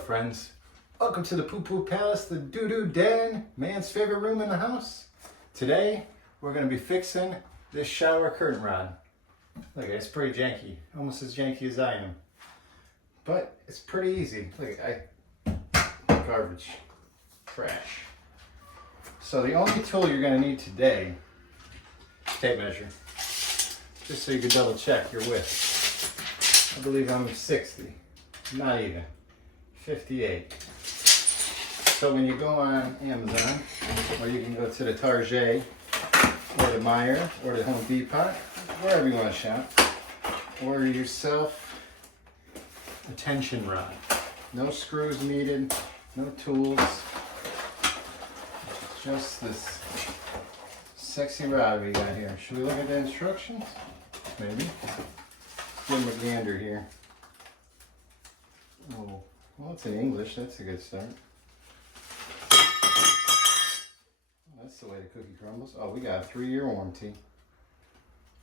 friends. Welcome to the Poo Poo Palace, the doo-doo den, man's favorite room in the house. Today, we're going to be fixing this shower curtain rod. Look, it's pretty janky, almost as janky as I am. But it's pretty easy. Look, garbage, trash. So the only tool you're going to need today, tape measure, just so you can double check your width. I believe I'm 60, not even, 58. So when you go on Amazon, or you can go to the Target, or the Meijer, or the Home Depot, wherever you want to shop, order yourself a tension rod. No screws needed, no tools, just this sexy rod we got here. Should we look at the instructions? Maybe. Let's give them a gander here. Oh, well, it's in English. That's a good start. That's the way the cookie crumbles. Oh, we got a 3-year warranty.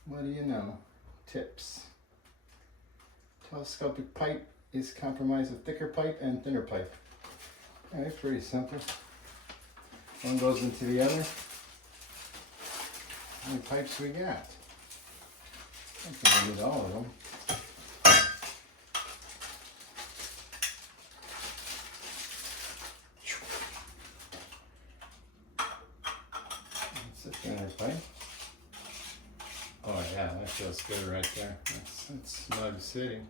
What do you know? Tips. Telescopic pipe is comprised of thicker pipe and thinner pipe. Yeah, it's pretty simple. One goes into the other. How many pipes we got? I think we need all of them. That's a thinner pipe. Oh yeah, that feels good right there. That's Mud City.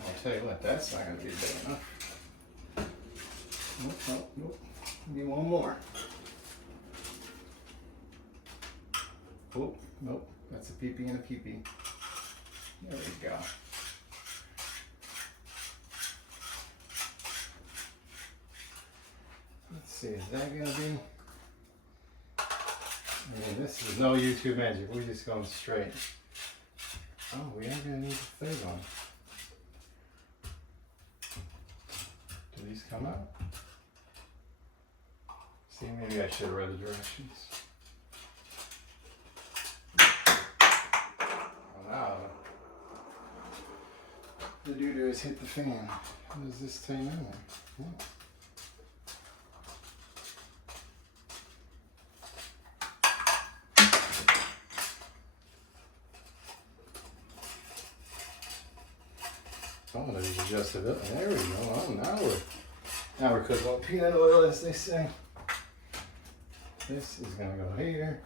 I'll tell you what, that's not going to be big enough. Nope, nope, nope. Need one more. Oh, nope. That's a pee-pee and a pee-pee. There we go. Let's see, is that going to be? I mean, this is no YouTube magic. We're just going straight. Oh, we are going to need the third one. Do these come out? See, maybe I should have read the directions. Oh, wow. The doo-doo has hit the fan. What does this thing in there? Oh. Oh, there's adjustability. There we go. Oh, now we're cooking with peanut oil, as they say. This is gonna go here.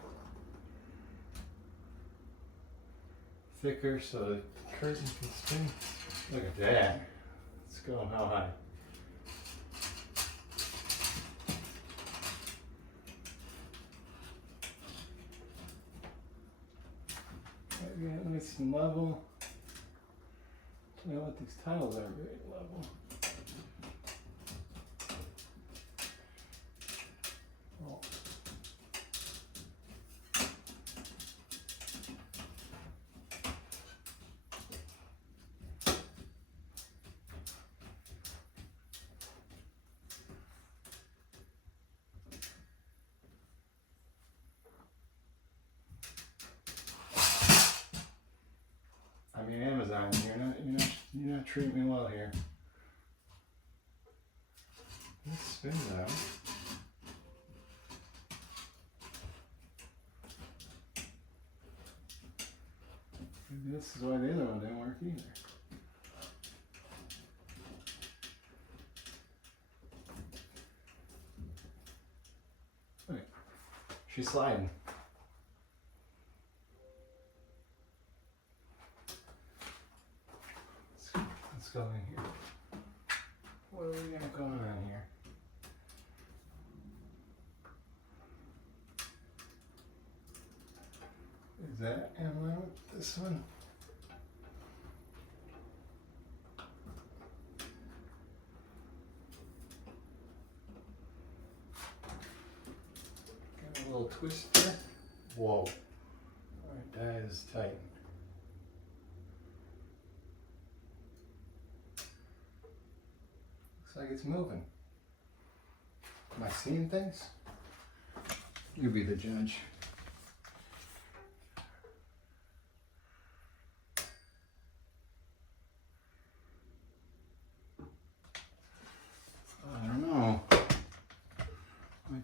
Thicker so the curtain can spin. Look at that. Let's go how high? Nice and level. You know what, these tiles aren't very level. Oh. I mean, Amazon, you're not treating me well here. Let's spin that. Maybe this is why the other one didn't work either. Wait, she's sliding. Let's go in here. What are we gonna go on here? Is that in line with this one? Got a little twist there. Whoa. Alright, that is tight. Like it's moving. Am I seeing things? You be the judge.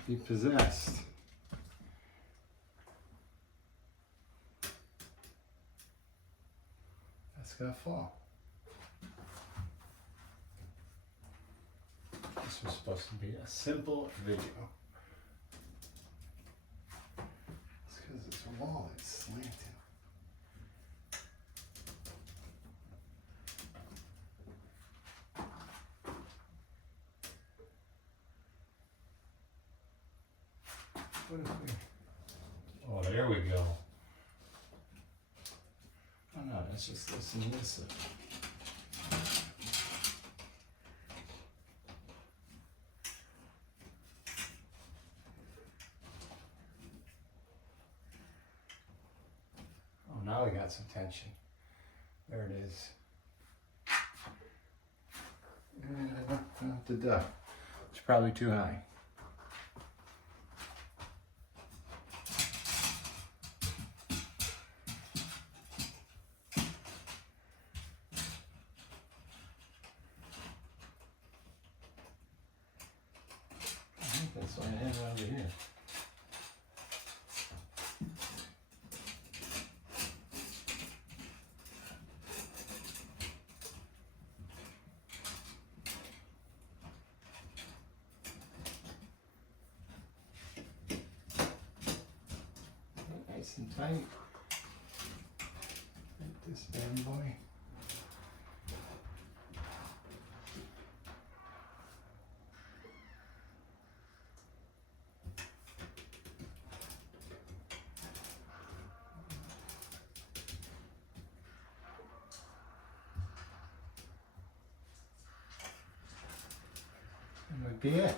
be possessed. That's gonna fall. This was supposed to be a simple video. It's because this wall is slanted. What if we... Oh, there we go. Oh no, that's just this and this. Oh, now we got some tension. There it is. And I don't have to duck. It's probably too high. That's why I have it over here. Nice and tight. Like this bad boy. Would be it.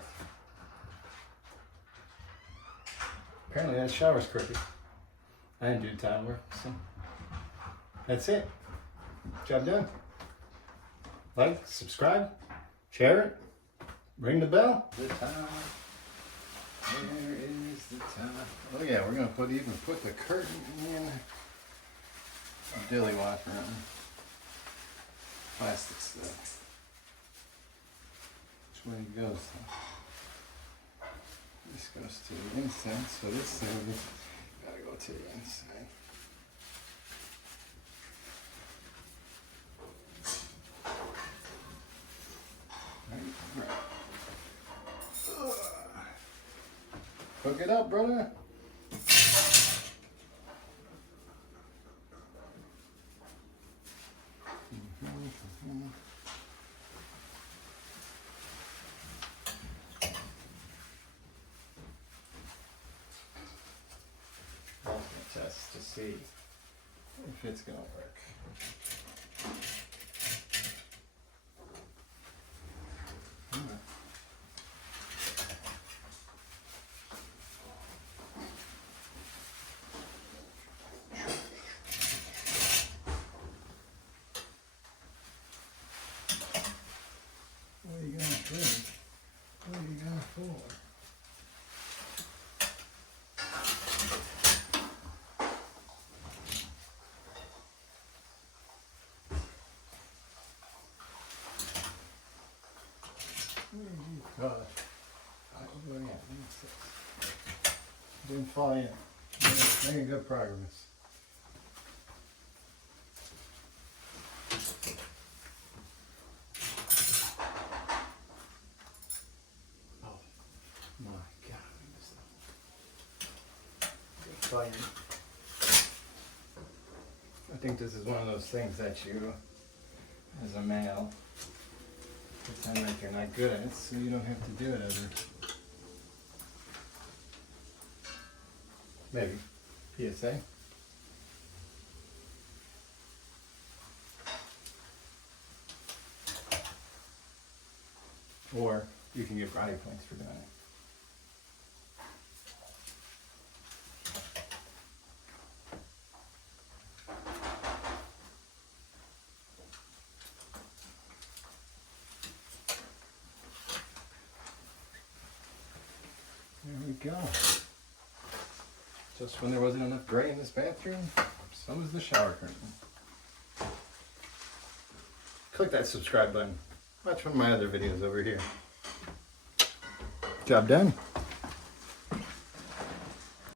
Apparently that shower's crooked. I didn't do time work, so that's it. Job done. Like, subscribe, share it, ring the bell. The time. Where is the time? Oh yeah, we're gonna put the curtain in a dilly washer on plastic stuff. Where it goes. This goes to the inside, so this side gotta go to the inside. Right. Hook it up, brother. Test to see if it's gonna work. What are you gonna do? What are you gonna for? Didn't fall in. Making good progress. Oh my God, I missed that. Good fighting. I think this is one of those things that you, as a male, pretend like you're not good at it, so you don't have to do it ever. Maybe. PSA. Or you can get brownie points for doing it. There we go. Just when there wasn't enough gray in this bathroom, so was the shower curtain. Click that subscribe button. Watch one of my other videos over here. Job done.